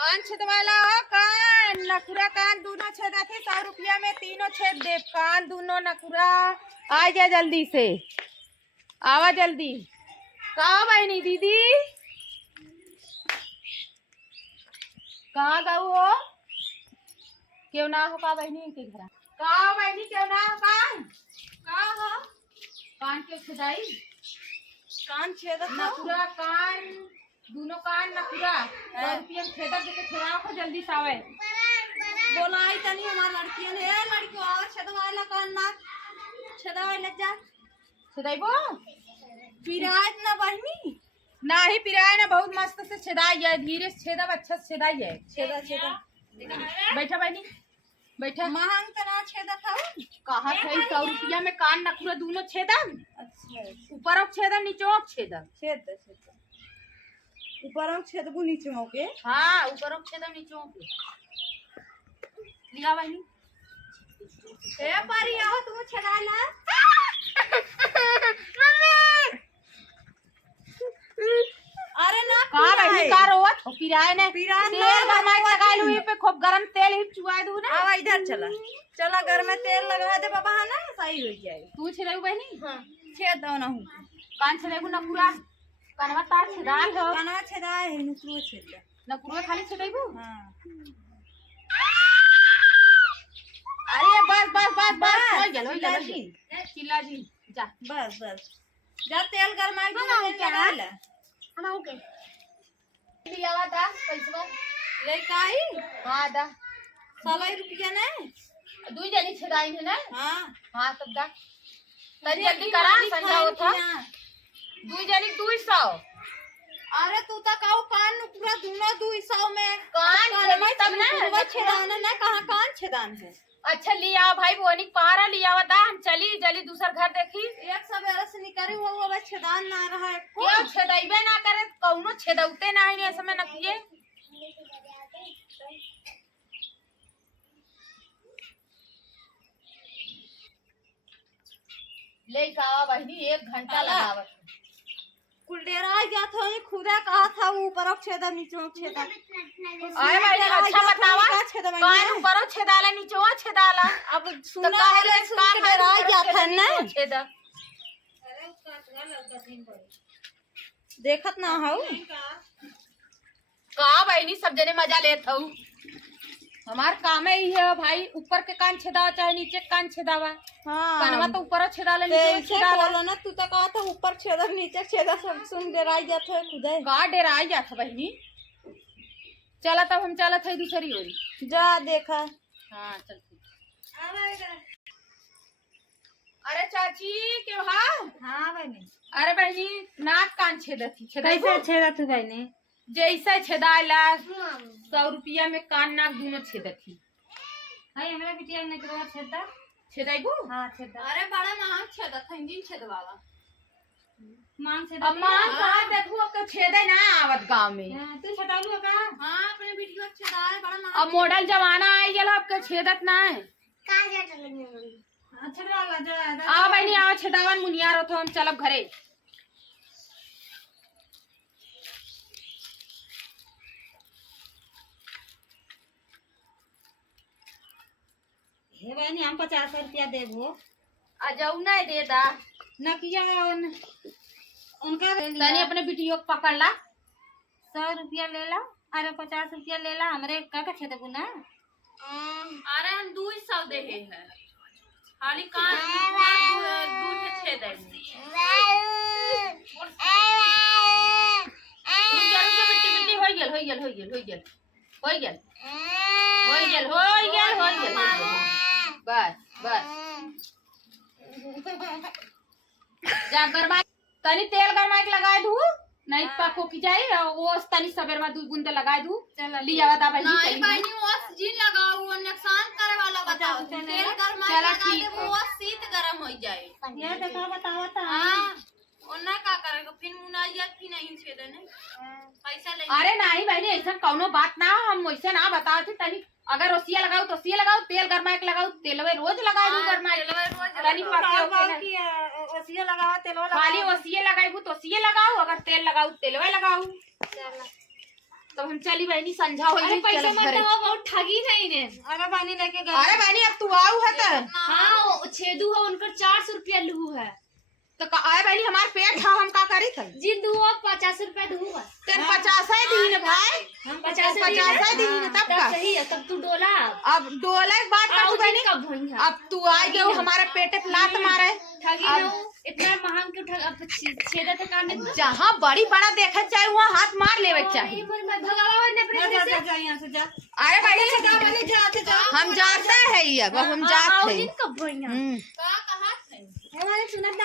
कान छेद वाला हो कान नखुरा कान दोनों छेदा थे 100 रुपया में तीनों छेद दे कान दोनों नखुरा आ जा जल्दी से आवा जल्दी कहाँ बहनी दीदी कहाँ गऊ हो क्यों ना हो का बहनी के घर कहाँ बहनी क्यों ना हो कान कहाँ हो कान क्यों छेदाई कान छेदा नखुरा कान दोनों कान नखुरा रुपया छेदा देके छेड़ा को जल्दी से आवे बोलाई तनी हमार लड़कियन है लड़कियों और छेदवाला कान ना छेदवाई लग जा छेदाइबो पिराज ना बहनी नाही पिराए ना बहुत मस्त से छेदाई है धीरे से छेदा अच्छा से छेदाई है छेदा छेदा बैठा बहनी बैठा महंग तना छेदा था कहा थे 100 रुपया में कान नखुरा दोनों छेदा अच्छा ऊपर छेदा नीचे छेदा छेद छेद ऊपर छेदबू नीचे हो के हाँ ऊपर छेदा नीचे के लिया बहनी ए पारी आओ तुम छेदाला अरे ना कहां बहनी का रोवत हो पिराए ने पिरान तेल गरमाई लगा लू ये पे खूब गरम तेल ही चुआ दू ना आवा इधर चला चला घर में तेल लगा दे बाबा है ना सही हो जाए तू छेदाऊ बहनी हां छेद दो ना हूं कान छेदाऊ ना पूरा कानवा तार छेदाल हो कानवा छेदा है नुकरो छेद ना पूरा खाली छेदाइबू हां अरे बस बस बस बस हो गया चिल्ला जी जा बस बस जा तेल गरमाई दो चढ़ाला हम ओके लिया वा दा पैसा ले काई हां दा 100 रुपया ने दुई जनी छेदाई है ना हां हां तब दा तरी जल्दी करा संजा उठा दुई जनी 200 अरे तू तो काऊ कान पूरा दूना 200 में कान छेदी तब ना छेदाना ना कहां कान छेदान है अच्छा लिया भाई बोनी पहाड़ा लिया बता हम चली जल्दी दूसर घर देखी एक सवेरे से निकली वो बस छेदान ना रहा है क्यों छेदाइबे ना करे कौनो छेदौते ना है ऐसे में न किए ले कावा बहनी 1 घंटा लगावत कुल डेरा गया था ये खुदा कहा था वो ऊपर छेदा नीचे छेदा अरे भाई अच्छा बतावा कान ऊपर छेदाला नीचे छेदाला अब सुना है काम डेरा गया था ना छेदा देखत ना हूं का बहनी सब जने मजा लेत हूं हमार काम ही है भाई ऊपर के कान छेदावा चाहे नीचे कान छेदावा हां कानवा तो ऊपर छेदाला नीचे छेदाला ना तू तो कहा था ऊपर छेदा नीचे छेदा सब सुन डेरा गया था खुदा का डेरा गया था बहनी चला तब हम चला थे दूसरी ओरी जा देखा हां चल अरे चाची क्यों हां हां बहनी अरे बहनी नाक कान छेदती कैसे छेदा तू बहनी जैसा छेदाला 100 रुपया में कान नाक दोनों छेदती हाय हमरा बिटिया ने करो छेदा छेदाइबू हां छेदा अरे बड़ा महंग छेदा था इंजिन छेदवावा मांग छेदा अब मांग कहां देखू अब तो छेदे ना आवत गांव में तू छटालू का हां अपने वीडियो छेदा है बड़ा महंग अब मॉडल जमाना आई गेल अब के छेदत ना है का जट लगे अच्छा वाला जा आ बहनी आओ छेदावन मुनिया रो तो हम चलब घरे हे बहनी हम 50 रुपया देबो आ जाऊ ना दे दा नकिया उनका तनी अपने वीडियो पकड़ ला 100 रुपया ले ला अरे 50 रुपया ले ला हमरे का छेद गुना अरे हम 200 दे है खाली कान दूध छेद है मिट्टी मिट्टी हो गेल बस बस जा गरमा तनी तेल गरमा के लगा दू नहीं पको की जाए वो तनी सवेर में 2 बूंद लगा दू लिया बता बहनी नहीं बहनी वो जी लगाओ वो नुकसान करे वाला बताओ तेल गरमा के लगा दे वो शीत गरम हो जाए ये देखो बताओ ता हां ओना का करेगा फिर मुनाइयत भी नहीं छेदे ने पैसा ले अरे नहीं बहनी ऐसा कौनो बात ना हम वैसे ना बताओ थी तनी अगर ओसिया लगाओ तो ओसिया लगाओ तेल गरमा के लगाओ तेलवे रोज लगा दू गरमा तनी पके ओके ओसिया लगाओ तेलवा खाली ओसिए लगाइबू तो ओसिए लगाओ अगर तेल लगाओ तेलवे लगाओ तो हम चली बहनी समझाओ पैसा मत दो, बहुत ठगी है इन्हें। अरे बहनी लेके गए। अरे बहनी अब तू आऊ है तो हाँ छेदू है उनका 400 रुपया लू है। तो अरे बहनी हमार पेट है हम का करी थे जी दू 50 रुपया दू है। तेरे 50 दिन भाई हम 50 दिन तब का सही है, तब तू डोला। अब डोले के बाद का तू बहनी कब भई है? अब तू आ गए हमारे पेटे पे लात मारे ठगी ना इतना महंग के ठग अब छेदा तक आने जहाँ बड़ी बड़ा देखा चाहे वहाँ हाथ मार लेवे के चाहिए। मैं भगावा ने अपने से जा यहाँ से जा। अरे बहनी हम जाते हैं अब हम जाते हैं। कब भई है? हम्म। कहां थे? हमारे सुनत